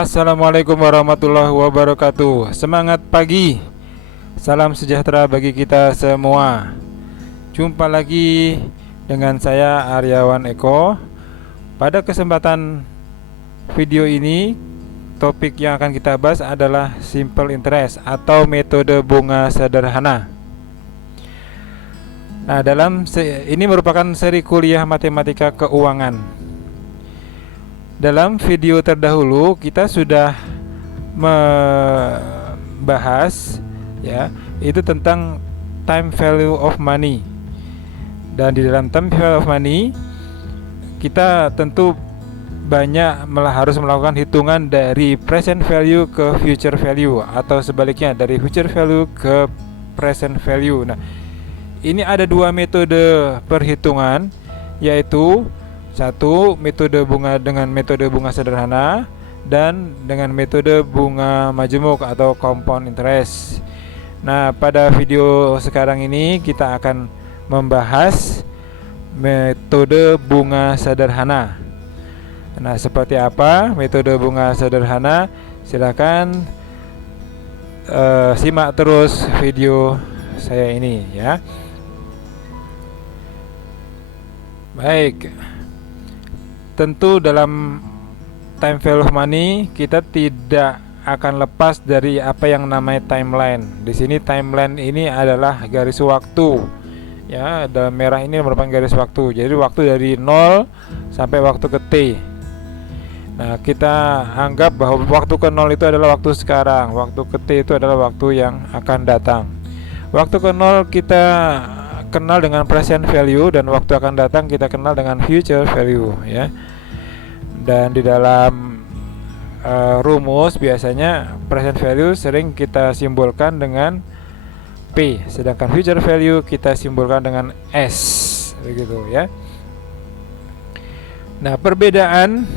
Assalamualaikum warahmatullahi wabarakatuh. Semangat pagi. Salam sejahtera bagi kita semua. Jumpa lagi dengan saya Aryawan Eko. Pada kesempatan video ini, topik yang akan kita bahas adalah simple interest atau metode bunga sederhana. Nah, ini merupakan seri kuliah matematika keuangan. Dalam video terdahulu kita sudah membahas itu tentang time value of money. Dan di dalam time value of money kita tentu harus melakukan hitungan dari present value ke future value, atau sebaliknya dari future value ke present value. Nah, ini ada dua metode perhitungan, yaitu satu, metode bunga dengan metode bunga sederhana, dan dengan metode bunga majemuk atau compound interest. Nah, pada video sekarang ini kita akan membahas metode bunga sederhana. Nah, seperti apa metode bunga sederhana? Silakan simak terus video saya ini ya. Baik. Tentu dalam time value of money kita tidak akan lepas dari apa yang namanya timeline. Di sini timeline ini adalah garis waktu. Ya, dalam merah ini merupakan garis waktu. Jadi waktu dari 0 sampai waktu ke T. Nah, kita anggap bahwa waktu ke 0 itu adalah waktu sekarang, waktu ke T itu adalah waktu yang akan datang. Waktu ke 0 kita kenal dengan present value, dan waktu akan datang kita kenal dengan future value ya. Dan di dalam rumus biasanya present value sering kita simbolkan dengan P, sedangkan future value kita simbolkan dengan S, begitu ya. Nah, perbedaan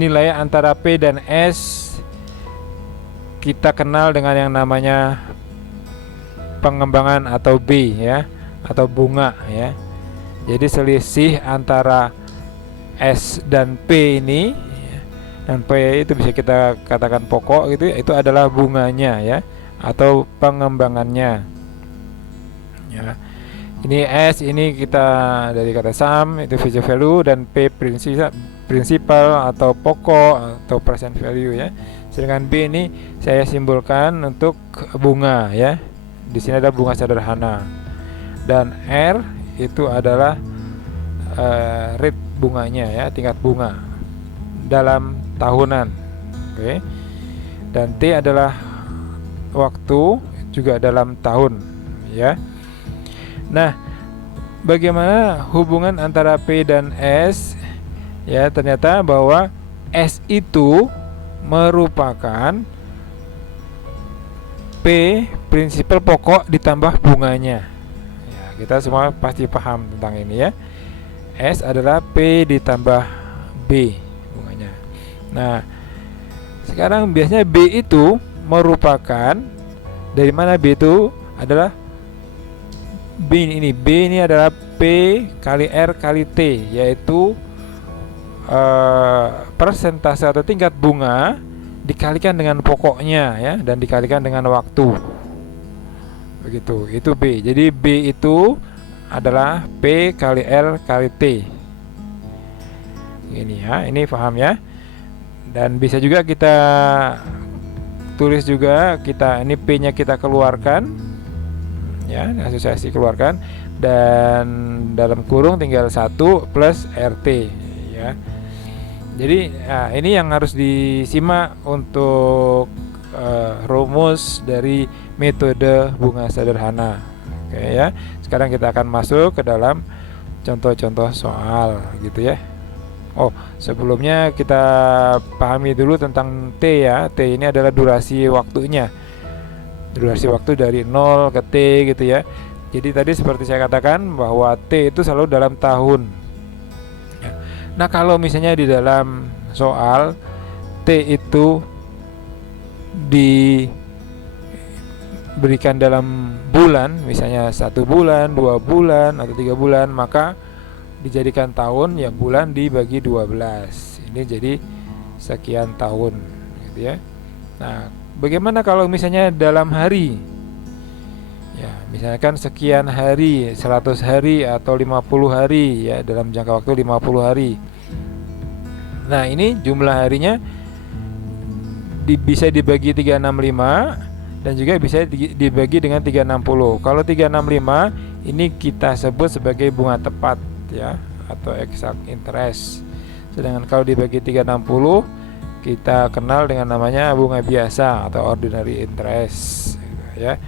nilai antara P dan S kita kenal dengan yang namanya pengembangan atau B ya, atau bunga ya. Jadi selisih antara S dan P ini, dan P itu bisa kita katakan pokok gitu, itu adalah bunganya ya, atau pengembangannya ya. Ini S ini kita dari kata sum, itu future value, dan P principal atau pokok atau present value ya. Sedangkan B ini saya simbolkan untuk bunga ya. Di sini ada bunga sederhana, dan R itu adalah rate bunganya ya, tingkat bunga dalam tahunan. Oke. Dan T adalah waktu juga dalam tahun ya. Nah, bagaimana hubungan antara P dan S ya? Ternyata bahwa S itu merupakan P prinsipal pokok ditambah bunganya ya, kita semua pasti paham tentang ini ya. S adalah P ditambah B bunganya. Nah, sekarang biasanya B itu merupakan dari mana? B itu adalah B ini adalah P kali R kali T, yaitu persentase atau tingkat bunga dikalikan dengan pokoknya ya, dan dikalikan dengan waktu, begitu. Itu B. Jadi B itu adalah P kali R kali T. Ini ya, ini paham ya. Dan bisa juga kita tulis juga, ini P-nya kita keluarkan ya, asosiasi keluarkan, dan dalam kurung tinggal 1 plus RT ya. Jadi ini yang harus disimak untuk rumus dari metode bunga sederhana. Oke ya. Sekarang kita akan masuk ke dalam contoh-contoh soal gitu ya. Oh, sebelumnya kita pahami dulu tentang T ya. T ini adalah durasi waktunya. Durasi waktu dari 0 ke T gitu ya. Jadi tadi seperti saya katakan bahwa T itu selalu dalam tahun. Nah, kalau misalnya di dalam soal T itu diberikan dalam bulan, misalnya 1 bulan, 2 bulan, atau 3 bulan, maka dijadikan tahun ya, bulan dibagi 12. Ini jadi sekian tahun gitu ya. Nah, bagaimana kalau misalnya dalam hari? Ya, misalkan sekian hari, 100 hari atau 50 hari ya, dalam jangka waktu 50 hari. Nah, ini jumlah harinya bisa dibagi 365 dan juga bisa dibagi dengan 360. Kalau 365 ini kita sebut sebagai bunga tepat ya, atau exact interest. Sedangkan kalau dibagi 360 kita kenal dengan namanya bunga biasa atau ordinary interest ya.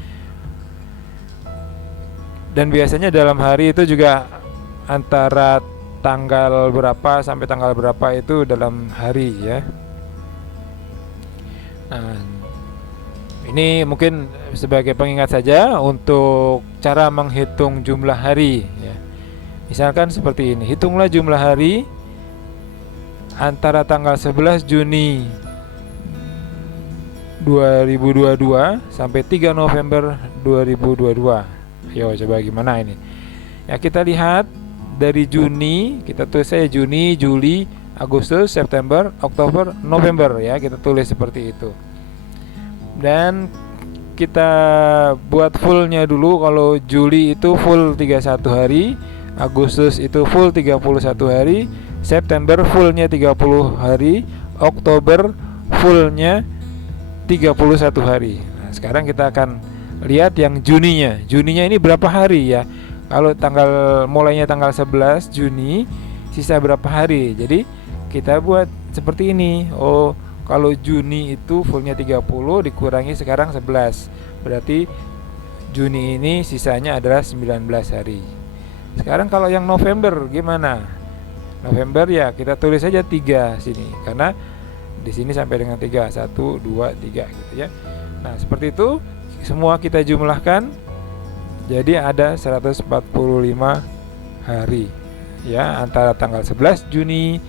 Dan biasanya dalam hari itu juga antara tanggal berapa sampai tanggal berapa itu dalam hari ya. Nah, ini mungkin sebagai pengingat saja untuk cara menghitung jumlah hari ya. Misalkan seperti ini, hitunglah jumlah hari antara tanggal 11 Juni 2022 sampai 3 November 2022. Yo, coba gimana ini? Ya, kita lihat dari Juni, kita tulis saja Juni, Juli, Agustus, September, Oktober, November ya, kita tulis seperti itu. Dan kita buat fullnya dulu. Kalau Juli itu full 31 hari, Agustus itu full 31 hari, September fullnya 30 hari, Oktober fullnya 31 hari. Nah, sekarang kita akan lihat yang Juninya. Juninya ini berapa hari ya? Kalau mulainya tanggal 11 Juni, sisa berapa hari? Jadi kita buat seperti ini. Oh, kalau Juni itu fullnya 30 dikurangi sekarang 11. Berarti Juni ini sisanya adalah 19 hari. Sekarang kalau yang November gimana? November ya kita tulis saja 3 sini, karena di sini sampai dengan 3, 1, 2, 3 gitu ya. Nah, seperti itu semua kita jumlahkan jadi ada 145 hari ya, antara tanggal 11 Juni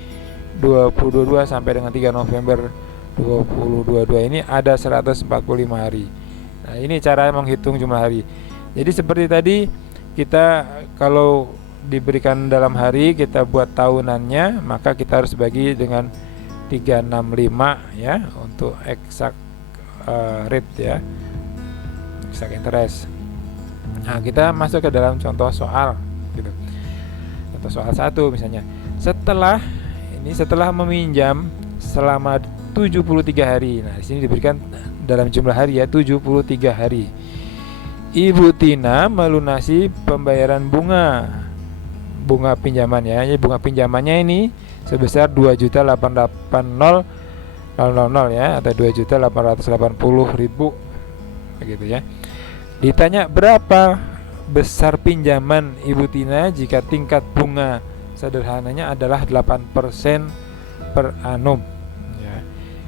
2022 sampai dengan 3 November 2022 ini ada 145 hari. Nah, ini cara menghitung jumlah hari. Jadi seperti tadi, kita kalau diberikan dalam hari, kita buat tahunannya, maka kita harus bagi dengan 365 ya untuk exact rate ya, exact interest. Nah, kita masuk ke dalam contoh soal gitu. Contoh soal 1 misalnya. Setelah meminjam selama 73 hari. Nah, di sini diberikan dalam jumlah hari ya, 73 hari. Ibu Tina melunasi pembayaran bunga pinjaman ya. Jadi bunga pinjamannya ini sebesar 2.880.000 ya, atau 2.880.000 begitu ya. Ditanya berapa besar pinjaman Ibu Tina jika tingkat bunga sederhananya adalah 8% per annum ya.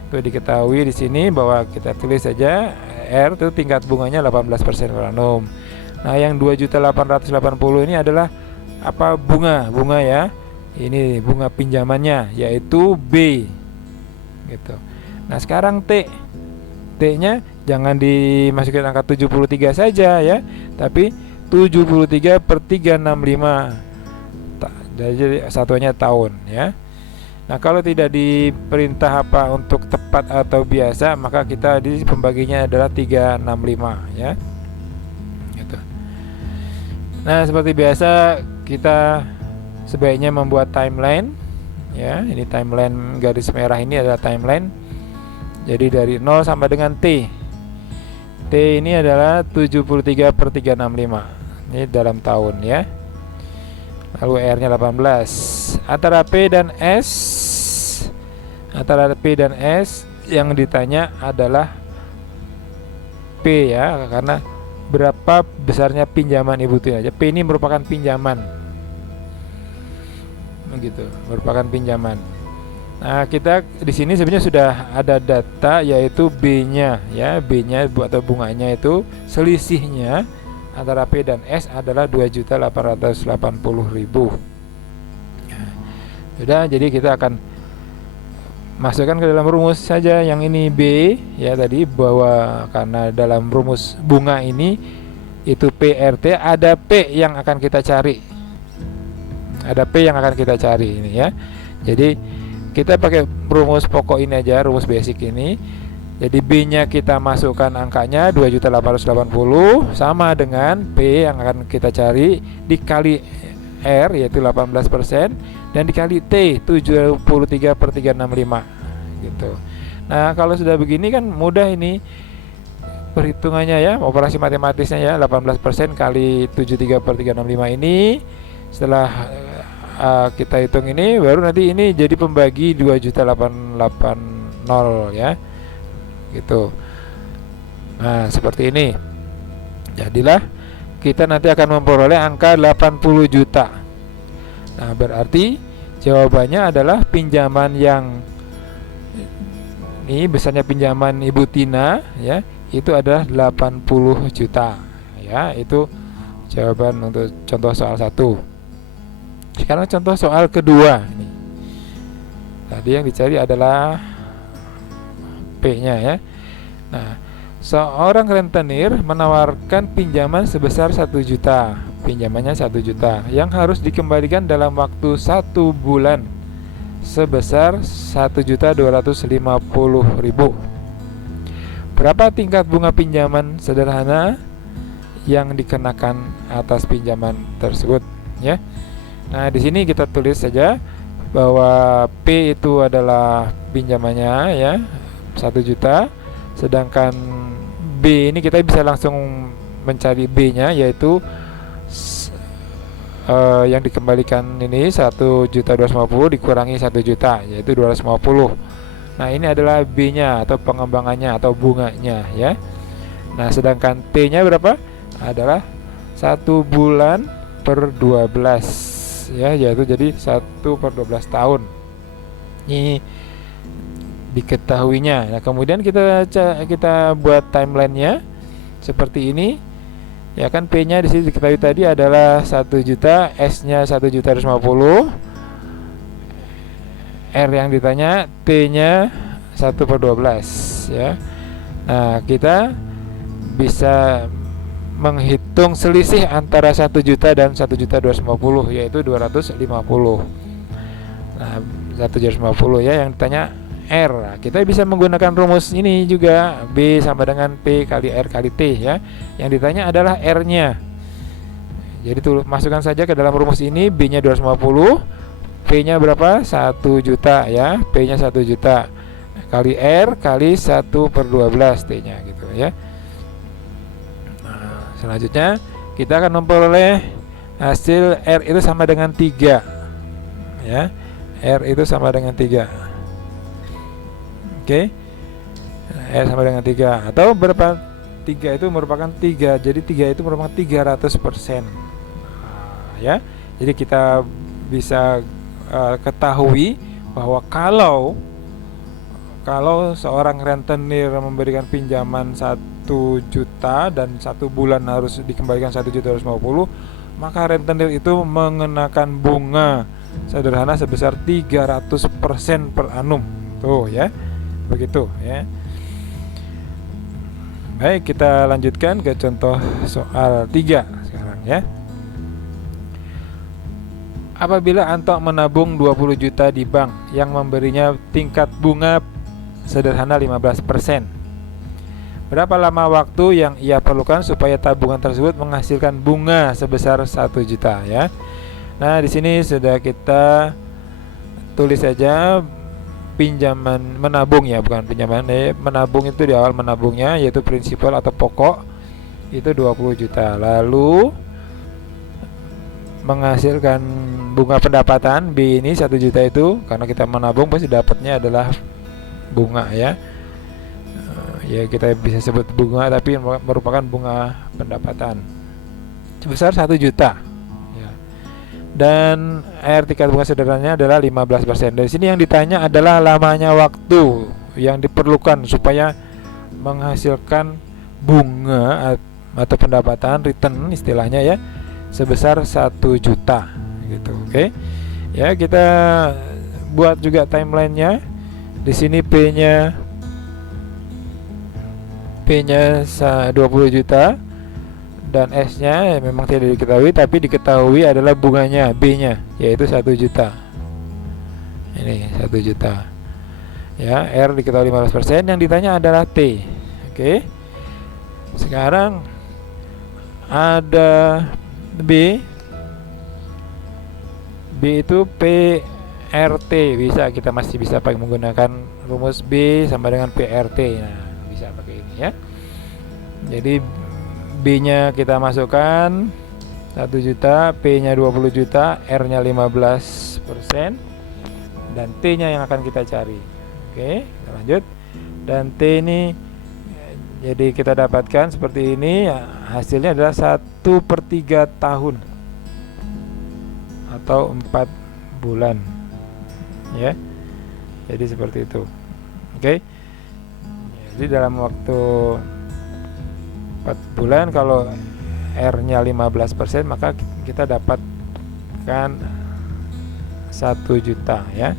Itu diketahui di sini bahwa kita tulis saja R itu tingkat bunganya 18% per annum. Nah, yang 2.880.000 ini adalah apa? Bunga ya. Ini bunga pinjamannya, yaitu B gitu. Nah, sekarang T-nya jangan dimasukin angka 73 saja ya, tapi 73 per 365. Jadi satuannya tahun ya. Nah, kalau tidak diperintah apa untuk tepat atau biasa, maka kita di pembaginya adalah 365 ya. Gitu. Nah, seperti biasa kita sebaiknya membuat timeline ya. Ini timeline, garis merah ini adalah timeline. Jadi dari 0 sampai dengan T. T ini adalah 73 per 365. Ini dalam tahun ya. Lalu R-nya 18. Antara P dan S yang ditanya adalah P ya, karena berapa besarnya pinjaman Ibu Tina. P ini merupakan pinjaman. Begitu, merupakan pinjaman. Nah, kita di sini sebenarnya sudah ada data, yaitu B-nya ya, B-nya atau bunganya itu selisihnya antara P dan S adalah 2.880.000. Sudah, jadi kita akan masukkan ke dalam rumus saja yang ini B ya tadi, bahwa karena dalam rumus bunga ini itu PRT, ada P yang akan kita cari. Ada P yang akan kita cari ini ya. Jadi kita pakai rumus pokok ini aja, rumus basic ini. Jadi B-nya kita masukkan angkanya 2.880 sama dengan P yang akan kita cari dikali R yaitu 18% dan dikali T 73/365 gitu. Nah, kalau sudah begini kan mudah ini perhitungannya ya, operasi matematisnya ya. 18% kali 73/365 ini setelah kita hitung ini baru nanti ini jadi pembagi 2.880 ya. Gitu. Nah, seperti ini. Jadilah kita nanti akan memperoleh angka 80 juta. Nah, berarti jawabannya adalah pinjaman yang ini besarnya pinjaman Ibu Tina ya, itu adalah 80 juta ya. Itu jawaban untuk contoh soal 1. Sekarang contoh soal kedua ini. Tadi yang dicari adalah P-nya ya. Nah, seorang rentenir menawarkan pinjaman sebesar 1 juta. Pinjamannya 1 juta yang harus dikembalikan dalam waktu 1 bulan sebesar 1.250.000. Berapa tingkat bunga pinjaman sederhana yang dikenakan atas pinjaman tersebut ya. Nah, di sini kita tulis saja bahwa P itu adalah pinjamannya ya 1 juta, sedangkan B ini kita bisa langsung mencari B-nya yaitu yang dikembalikan ini 1.250 dikurangi 1 juta yaitu 250. Nah, ini adalah B-nya atau pengembangannya atau bunganya ya. Nah, sedangkan T-nya berapa? Adalah 1 bulan per 12 ya, yaitu jadi 1/12 tahun. Ini diketahuinya. Nah, kemudian kita buat timelinenya seperti ini. Ya kan, P-nya di sini diketahui tadi adalah 1 juta, S-nya 1.250, R yang ditanya, T-nya 1/12 ya. Nah, kita bisa menghitung selisih antara 1 juta dan 1.250 yaitu 250. Nah, 1.250 ya yang ditanya R. Nah, kita bisa menggunakan rumus ini juga, B sama dengan P kali R kali T ya. Yang ditanya adalah R-nya. Jadi masukkan saja ke dalam rumus ini, B-nya 250, P-nya berapa? 1 juta ya. P-nya 1 juta kali R kali 1/12 T-nya gitu ya. Nah, selanjutnya kita akan memperoleh hasil R itu sama dengan 3 ya. R itu sama dengan 3. Oke. R sama dengan 3 atau berapa? 3 itu merupakan 3. Jadi 3 itu merupakan 300%. Ya. Jadi kita bisa ketahui bahwa kalau seorang rentenir memberikan pinjaman 1 juta dan 1 bulan harus dikembalikan 1.250, maka rentenir itu mengenakan bunga sederhana sebesar 300% per annum. Tuh ya. Begitu ya. Baik, kita lanjutkan ke contoh soal 3 sekarang ya. Apabila Anto menabung 20 juta di bank yang memberinya tingkat bunga sederhana 15%, berapa lama waktu yang ia perlukan supaya tabungan tersebut menghasilkan bunga sebesar 1 juta ya. Nah, di sini sudah kita tulis saja pinjaman menabung ya, bukan pinjaman menabung itu di awal menabungnya yaitu prinsipal atau pokok itu 20 juta. Lalu menghasilkan bunga pendapatan B ini 1 juta itu karena kita menabung pasti dapatnya adalah bunga ya. Ya kita bisa sebut bunga tapi merupakan bunga pendapatan sebesar 1 juta. Dan R tingkat bunga sederhananya adalah 15%. Dari sini yang ditanya adalah lamanya waktu yang diperlukan supaya menghasilkan bunga atau pendapatan return istilahnya ya sebesar 1 juta gitu. Oke. Ya, kita buat juga timelinenya. Di sini P-nya 20 juta dan S-nya memang tidak diketahui, tapi diketahui adalah bunganya B-nya yaitu 1 juta Ini 1 juta. Ya, R diketahui 15%, yang ditanya adalah T. Oke. Sekarang ada B. B itu PRT, kita masih bisa pakai menggunakan rumus B sama dengan PRT. Nah, bisa pakai ini ya. Jadi B-nya kita masukkan 1 juta, P-nya 20 juta, R-nya 15%, dan T-nya yang akan kita cari. Oke, kita lanjut. Dan T ini jadi kita dapatkan seperti ini, hasilnya adalah 1/3 tahun atau 4 bulan ya. Jadi seperti itu. Oke. Jadi dalam waktu 4 bulan, kalau R-nya 15%, maka kita dapatkan 1 juta ya.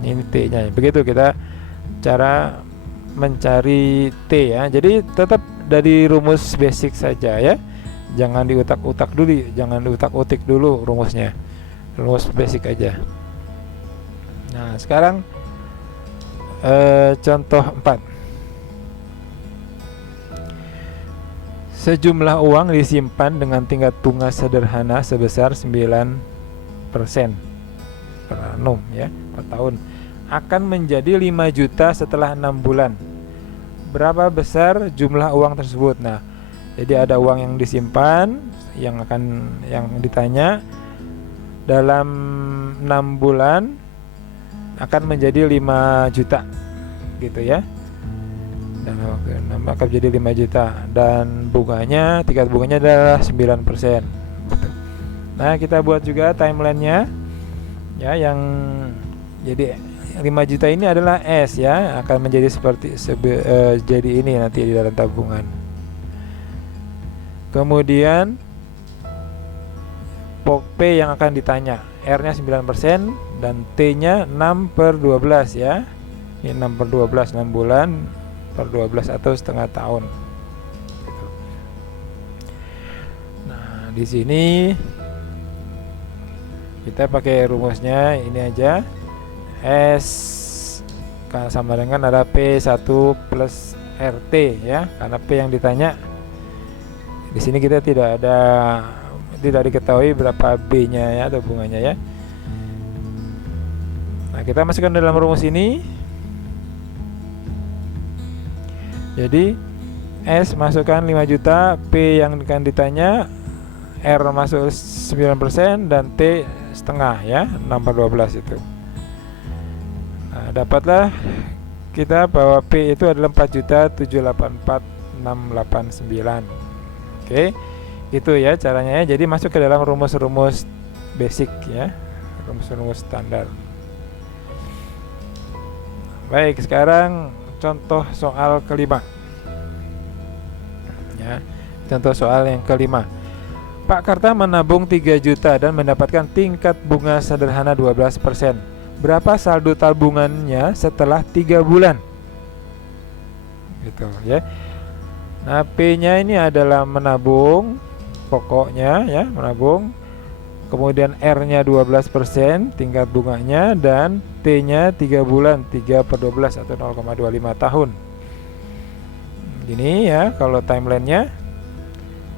Ini T-nya. Begitu kita cara mencari T ya. Jadi tetap dari rumus basic saja ya. Jangan diutak-utak dulu, jangan diutak-utik dulu rumusnya. Rumus basic aja. Nah, sekarang contoh 4. Sejumlah uang disimpan dengan tingkat bunga sederhana sebesar 9% per annum ya, per tahun. Akan menjadi 5 juta setelah 6 bulan. Berapa besar jumlah uang tersebut? Nah, jadi ada uang yang disimpan yang ditanya dalam 6 bulan akan menjadi 5 juta gitu ya. Dan akan menjadi 5 juta dan bunganya, tingkat bunganya adalah 9%. Nah, kita buat juga timelinenya ya, yang jadi 5 juta ini adalah S ya, akan menjadi seperti jadi ini nanti di dalam tabungan. Kemudian P yang akan ditanya, R-nya 9% dan T-nya 6/12 ya. Ini 6/12, 6 bulan per 12 atau setengah tahun. Nah, di sini kita pakai rumusnya ini aja. S sama dengan ada P1 plus RT ya, karena P yang ditanya. Di sini kita tidak diketahui berapa B-nya ya atau bunganya ya. Nah, kita masukkan dalam rumus ini. Jadi S masukkan 5 juta, P yang akan ditanya, R masuk 9% dan T setengah ya, 6/12 itu. Nah, dapatlah kita bahwa P itu adalah 4.784.689. Oke, itu ya caranya ya. Jadi masuk ke dalam rumus-rumus basic ya, rumus-rumus standar. Baik, sekarang contoh soal kelima ya. Contoh soal yang kelima. Pak Karta menabung 3 juta dan mendapatkan tingkat bunga sederhana 12%. Berapa saldo tabungannya setelah 3 bulan? Gitu ya. Nah, P-nya ini adalah menabung, pokoknya ya, menabung. Kemudian R-nya 12% tingkat bunganya, dan T-nya 3 bulan, 3/12 atau 0,25 tahun. Gini ya kalau timelinenya.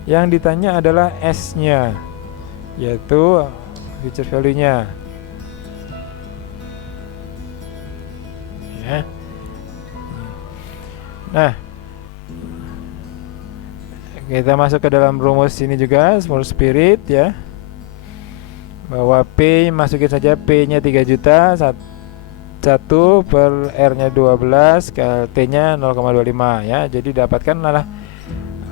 Yang ditanya adalah S-nya, yaitu future value-nya ya. Nah, kita masuk ke dalam rumus ini juga, small spirit ya, bahwa P masukin saja, P-nya 3 juta, 1 per R-nya 12, ke T-nya 0,25 ya. Jadi dapatkanlah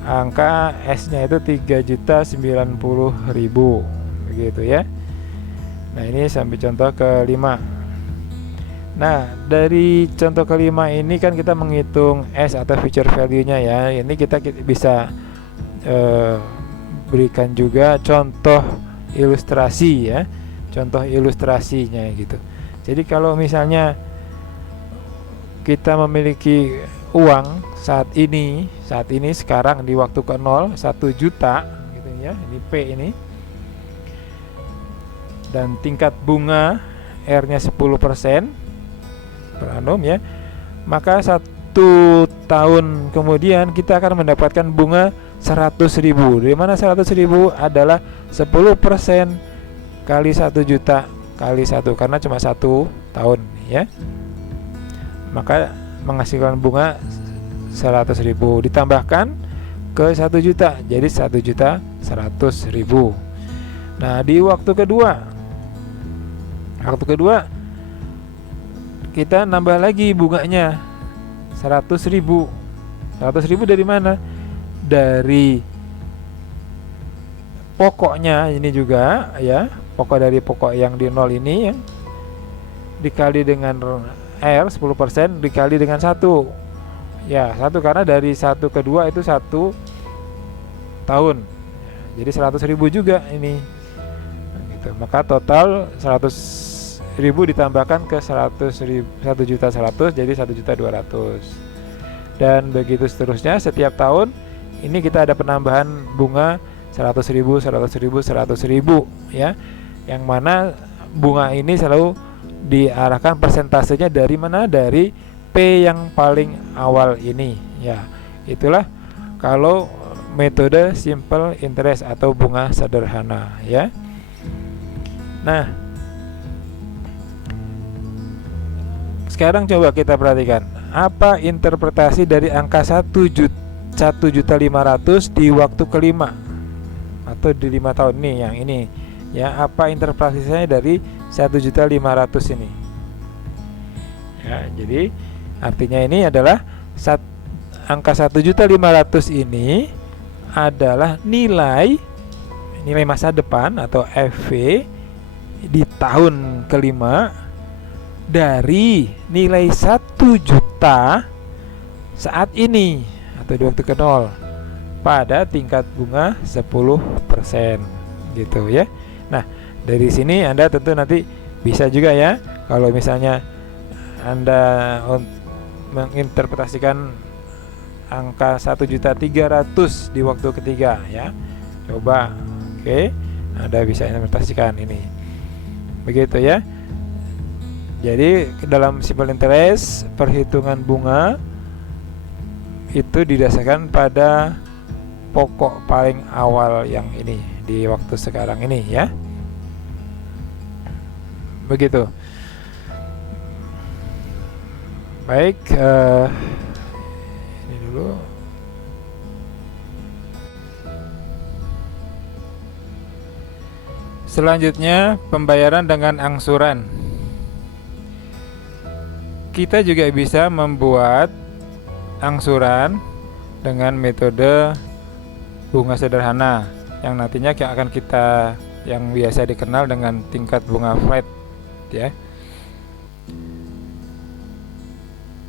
angka S-nya itu 3.090.000 begitu ya. Nah, ini sampai contoh kelima. Nah, dari contoh kelima ini kan kita menghitung S atau future value-nya ya. Ini kita bisa berikan juga contoh ilustrasi ya, contoh ilustrasinya gitu. Jadi kalau misalnya kita memiliki uang saat ini sekarang di waktu ke 0 1 juta gitu ya, ini P ini, dan tingkat bunga R-nya 10% per annum ya, maka 1 tahun kemudian kita akan mendapatkan bunga 100.000. Di mana 100.000 adalah 10% kali 1 juta kali 1, karena cuma 1 tahun ya. Maka menghasilkan bunga 100.000 ditambahkan ke 1 juta, jadi 1.100.000. Nah, di waktu kedua kita nambah lagi bunganya 100.000. 100.000 dari mana? Dari pokoknya ini juga ya, pokok dari pokok yang di 0 ini ya, dikali dengan R 10% dikali dengan 1 ya, 1 karena dari 1 ke 2 itu 1 tahun, jadi 100.000 juga ini gitu. Maka total 100.000 ditambahkan ke 100.000, 1.100.000 jadi 1.200.000, dan begitu seterusnya. Setiap tahun ini kita ada penambahan bunga 100.000 ya, yang mana bunga ini selalu diarahkan persentasenya dari mana? Dari P yang paling awal ini ya. Itulah kalau metode simple interest atau bunga sederhana ya. Nah, sekarang coba kita perhatikan apa interpretasi dari angka 1.500.000 di waktu kelima atau di 5 tahun ini, yang ini ya. Apa interpretasinya dari 1.500.000 ini ya? Jadi artinya ini adalah angka 1.500.000 ini adalah nilai masa depan atau FV di tahun kelima dari nilai 1 juta saat ini atau di waktu ke 0 pada tingkat bunga 10% gitu ya. Nah, dari sini Anda tentu nanti bisa juga ya, kalau misalnya Anda menginterpretasikan angka 1.300.000 di waktu ketiga ya. Coba, oke, Anda bisa interpretasikan ini. Begitu ya. Jadi dalam simple interest, perhitungan bunga itu didasarkan pada pokok paling awal yang ini di waktu sekarang ini ya. Begitu. Baik, ini dulu. Selanjutnya, pembayaran dengan angsuran. Kita juga bisa membuat angsuran dengan metode bunga sederhana yang nantinya akan kita, yang biasa dikenal dengan tingkat bunga flat ya.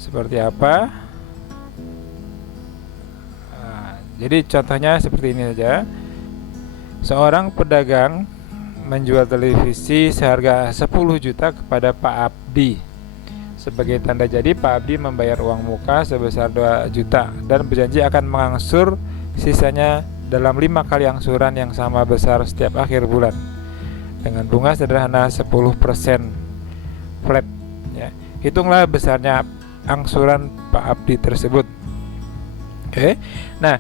Seperti apa? Nah, jadi contohnya seperti ini saja. Seorang pedagang menjual televisi seharga 10 juta kepada Pak Abdi. Sebagai tanda jadi, Pak Abdi membayar uang muka sebesar 2 juta dan berjanji akan mengangsur sisanya dalam 5 kali angsuran yang sama besar setiap akhir bulan dengan bunga sederhana 10% flat ya. Hitunglah besarnya angsuran Pak Abdi tersebut. Oke. Nah,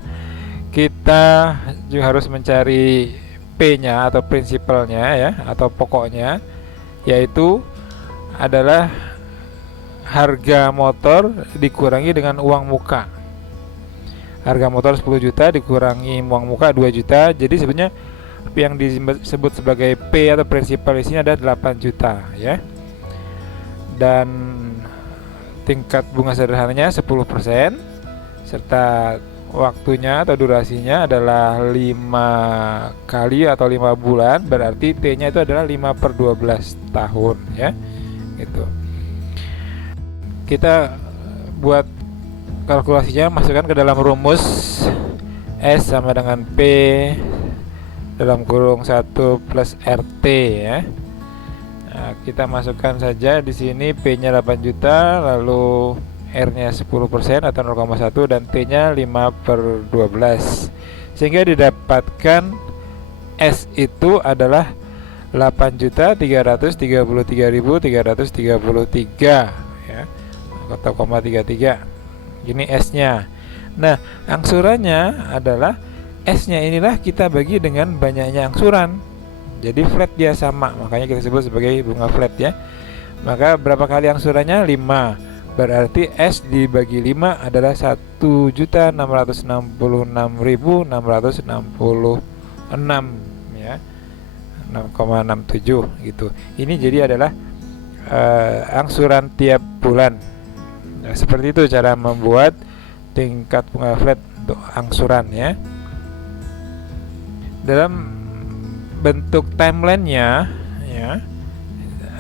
kita juga harus mencari P-nya atau prinsipalnya ya, atau pokoknya, yaitu adalah harga motor dikurangi dengan uang muka. Harga motor 10 juta dikurangi uang muka 2 juta. Jadi sebenarnya yang disebut sebagai P atau prinsipal di sini ada 8 juta ya. Dan tingkat bunga sederhananya 10% serta waktunya atau durasinya adalah 5 kali atau 5 bulan, berarti T-nya itu adalah 5/12 tahun ya. Gitu. Kita buat kalkulasinya, masukkan ke dalam rumus S sama dengan P dalam kurung 1 plus RT ya. Nah, kita masukkan saja di sini P-nya 8 juta, lalu R-nya 10% atau 0,1 dan T-nya 5/12. Sehingga didapatkan S itu adalah 8.333.333 ya, atau 0,33. Ini S-nya. Nah, angsurannya adalah S-nya inilah kita bagi dengan banyaknya angsuran. Jadi flat dia sama, makanya kita sebut sebagai bunga flat ya. Maka berapa kali angsurannya? 5. Berarti S dibagi 5 adalah 1.666.666 ya. 6,67 gitu. Ini jadi adalah angsuran tiap bulan. Nah, seperti itu cara membuat tingkat bunga flat untuk angsuran ya. Dalam bentuk timelinenya ya,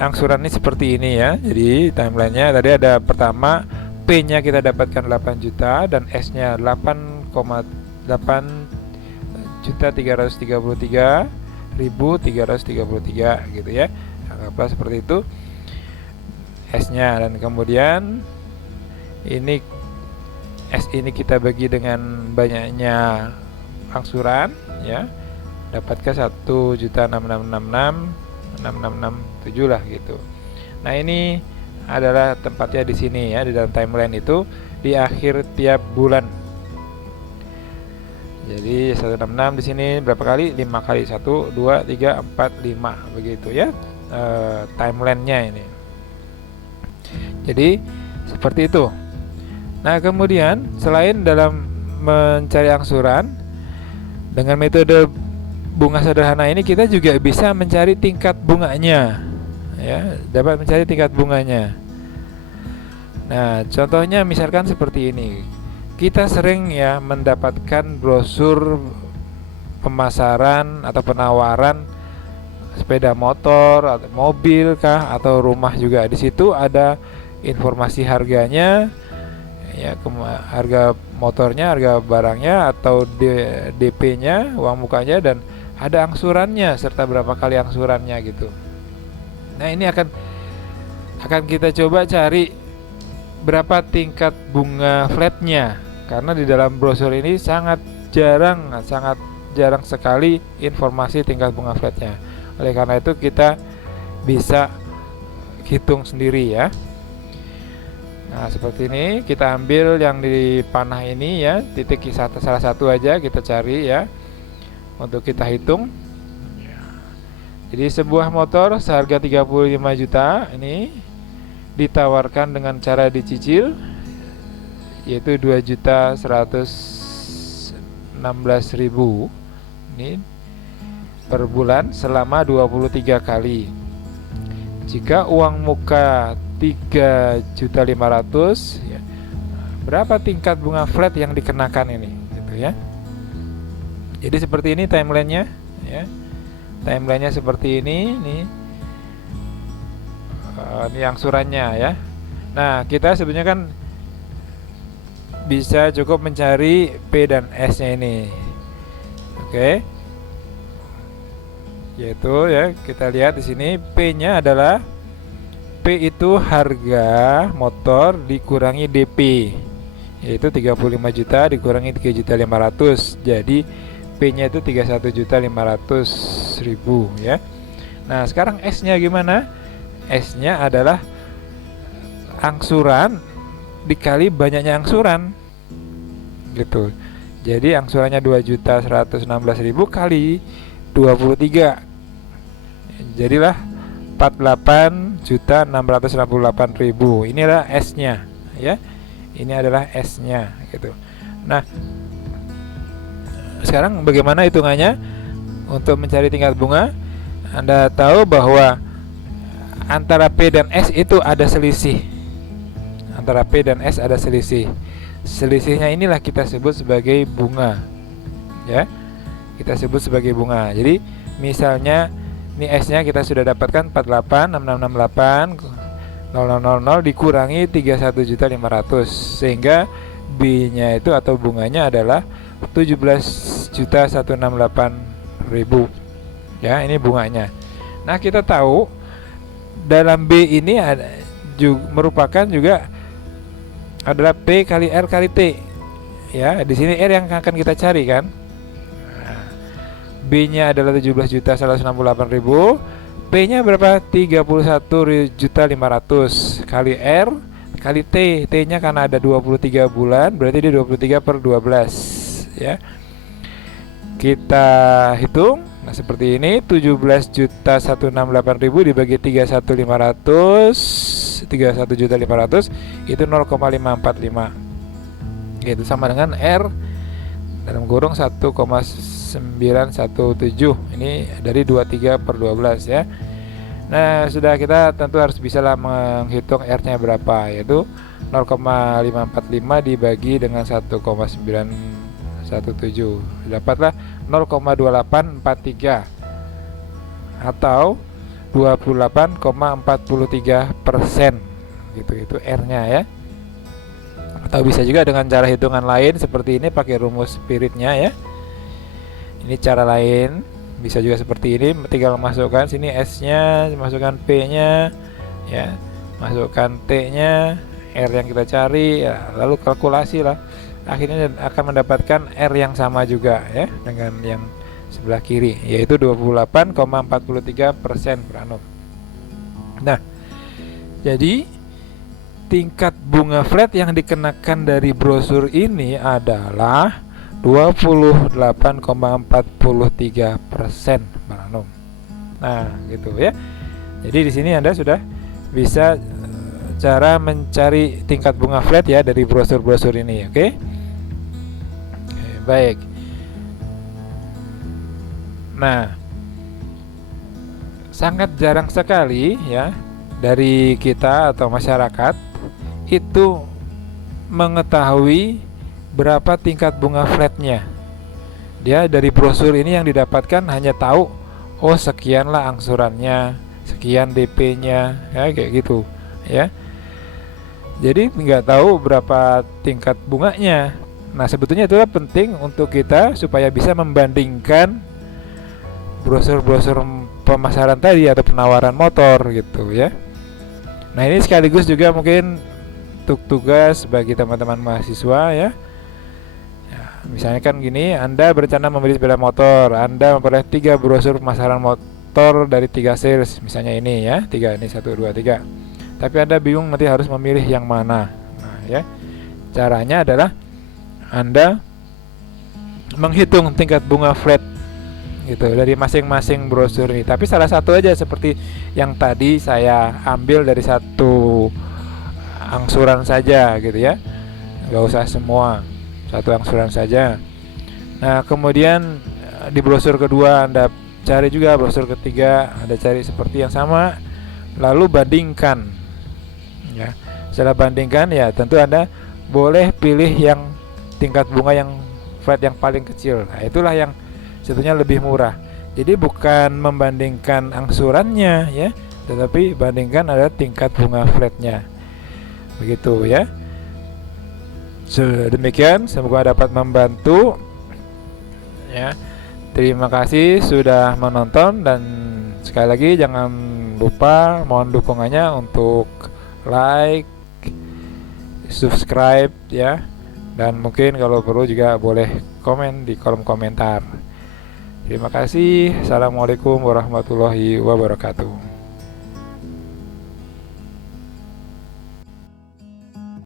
angsuran ini seperti ini ya. Jadi timelinenya tadi ada pertama P-nya kita dapatkan 8 juta dan S-nya 8,8.333.333 gitu ya. Anggaplah seperti itu S-nya, dan kemudian ini S ini kita bagi dengan banyaknya angsuran ya, dapatkan 1.666.667 lah gitu. Nah, ini adalah tempatnya di sini ya, di dalam timeline itu di akhir tiap bulan. Jadi 166 di sini berapa kali? 5 kali. 1 2 3 4 5 begitu ya. Timelinenya ini. Jadi seperti itu. Nah, kemudian selain dalam mencari angsuran dengan metode bunga sederhana ini, kita juga bisa mencari tingkat bunganya ya, dapat mencari tingkat bunganya. Nah, contohnya misalkan seperti ini. Kita sering ya mendapatkan brosur pemasaran atau penawaran sepeda motor atau mobil kah atau rumah juga. Di situ ada informasi harganya ya, harga motornya, harga barangnya atau DP-nya, uang mukanya, dan ada angsurannya serta berapa kali angsurannya gitu. Nah, ini akan kita coba cari berapa tingkat bunga flatnya, karena di dalam brosur ini sangat jarang sekali informasi tingkat bunga flatnya. Oleh karena itu kita bisa hitung sendiri ya. Nah, seperti ini kita ambil yang di panah ini ya, titik salah satu aja kita cari ya untuk kita hitung. Jadi sebuah motor seharga 35 juta ini ditawarkan dengan cara dicicil yaitu 2.116.000 ini per bulan selama 23 kali. Jika uang muka 3.500.000 ya, berapa tingkat bunga flat yang dikenakan ini gitu ya. Jadi seperti ini timelinenya ya. Timelinenya seperti ini nih. Ini angsurannya ya. Nah, kita sebenarnya kan bisa cukup mencari P dan S-nya ini. Oke. Yaitu ya, kita lihat di sini P-nya adalah P itu harga motor dikurangi DP, yaitu 35 juta dikurangi 3.500.000. Jadi P-nya itu 31.500.000 ya. Nah, sekarang S-nya gimana? S-nya adalah angsuran dikali banyaknya angsuran gitu. Jadi angsurannya 2.116.000 kali 23, jadilah 48.668.000. Inilah S-nya ya. Ini adalah S-nya gitu. Nah, sekarang bagaimana hitungannya untuk mencari tingkat bunga? Anda tahu bahwa antara P dan S itu ada selisih. Antara P dan S ada selisih. Selisihnya inilah kita sebut sebagai bunga. Ya. Kita sebut sebagai bunga. Jadi misalnya ini S-nya kita sudah dapatkan 48.668.000 dikurangi 31.500.000 sehingga B-nya itu atau bunganya adalah 17.168.000. Ya, ini bunganya. Nah, kita tahu dalam B ini merupakan juga adalah P kali R kali T. Ya, di sini R yang akan kita cari kan. B-nya adalah 17.168.000, P-nya berapa? 31.500.000 kali R kali T. T-nya karena ada 23 bulan, berarti dia 23/12 ya. Kita hitung. Nah, seperti ini 17.168.000 dibagi 31.500 itu 0,545. Itu sama dengan R dalam kurung 1,917. Ini dari 23/12 ya. Nah, sudah, kita tentu harus bisa lah menghitung R-nya berapa, yaitu 0,545 dibagi dengan 1,917. Dapatlah 0,2843 atau 28,43% gitu, itu R-nya ya. Atau bisa juga dengan cara hitungan lain seperti ini, pakai rumus spiritnya ya. Ini cara lain, bisa juga seperti ini, tinggal masukkan sini S-nya, masukkan P-nya ya, masukkan T-nya, R yang kita cari ya, lalu kalkulasi lah. Akhirnya akan mendapatkan R yang sama juga ya dengan yang sebelah kiri, yaitu 28,43% per annum. Nah, jadi tingkat bunga flat yang dikenakan dari brosur ini adalah 28,43% per annum. Nah, gitu ya. Jadi di sini Anda sudah bisa cara mencari tingkat bunga flat ya dari brosur-brosur ini, oke? Baik. Nah, sangat jarang sekali ya dari kita atau masyarakat itu mengetahui berapa tingkat bunga flatnya. Dia dari brosur ini yang didapatkan hanya tahu, oh sekianlah angsurannya, sekian DP-nya, ya kayak gitu ya. Jadi nggak tahu berapa tingkat bunganya. Nah, sebetulnya itulah penting untuk kita supaya bisa membandingkan brosur-brosur pemasaran tadi atau penawaran motor gitu ya. Nah, ini sekaligus juga mungkin untuk tugas bagi teman-teman mahasiswa ya. Misalnya kan gini, Anda berencana membeli sepeda motor, Anda memperoleh 3 brosur pemasaran motor dari 3 sales, misalnya ini ya, 3 ini 1, 2, 3. Tapi Anda bingung nanti harus memilih yang mana. Nah, ya. Caranya adalah Anda menghitung tingkat bunga flat gitu dari masing-masing brosur ini. Tapi salah satu aja seperti yang tadi saya ambil dari satu angsuran saja gitu ya. Enggak usah semua. Satu angsuran saja. Nah, kemudian di brosur kedua Anda cari juga, brosur ketiga Anda cari seperti yang sama, lalu bandingkan ya. Setelah bandingkan ya tentu Anda boleh pilih yang tingkat bunga yang flat yang paling kecil. Nah, itulah yang sebetulnya lebih murah. Jadi bukan membandingkan angsurannya ya, tetapi bandingkan ada tingkat bunga flatnya. Begitu ya. Demikian, semoga dapat membantu ya. Terima kasih sudah menonton, dan sekali lagi jangan lupa mohon dukungannya untuk like, subscribe ya, dan mungkin kalau perlu juga boleh komen di kolom komentar. Terima kasih. Assalamualaikum warahmatullahi wabarakatuh.